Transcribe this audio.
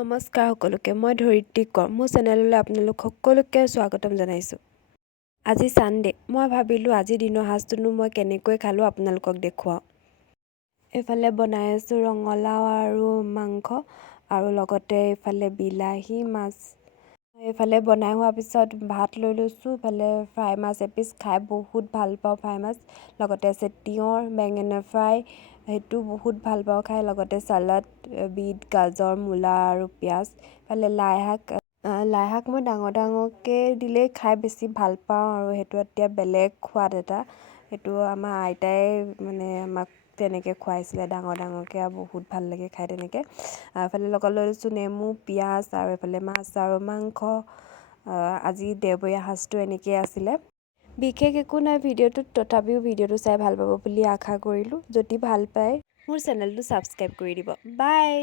নমস্কাৰ সকলোকে মই ধৰিত্ৰী কৌৰ মোৰ চেনেললৈ আপোনালোক সকলোকে স্বাগতম জনাইছোঁ। আজি সানডে মই ভাবিলোঁ আজি দিনৰ সাজটোনো মই কেনেকৈ খালোঁ আপোনালোকক দেখুৱাওঁ। এইফালে বনাই আছোঁ ৰঙালাও আৰু মাংস আৰু লগতে এইফালে বিলাহী মাছ। এইফালে বনাই হোৱাৰ পিছত ভাত লৈ লৈছোঁ। ইফালে ফ্ৰাই মাছ এপিচ খাই বহুত ভাল পাওঁ ফ্ৰাই মাছ। লগতে আছে তিয়ঁহ বেঙেনা ফ্ৰাই সেইটো বহুত ভাল পাওঁ খাই। লগতে চালাড বিট গাজৰ মূলা আৰু পিঁয়াজ। ইফালে লাই শাক মই ডাঙৰকৈ দিলেই খাই বেছি ভাল পাওঁ আৰু সেইটো এতিয়া বেলেগ সোৱাদ এটা। সেইটো আমাৰ আইতাই আমাক তেনেকৈ খুৱাইছিলে ডাঙৰকৈ আৰু বহুত ভাল লাগে খাই তেনেকৈ। এইফালে লগত লৈ লৈছোঁ নেমু পিঁয়াজ আৰু এইফালে মাছ আৰু মাংস। আজি দেওবৰীয়া সাজটো এনেকৈ আছিলে। বিশেষ একো নাই ভিডিঅ'টোত, তথাপিও ভিডিঅ'টো চাই ভাল পাব বুলি আশা কৰিলোঁ। যদি ভাল পায় মোৰ চেনেলটো ছাবস্ক্ৰাইব কৰি দিব। বাই।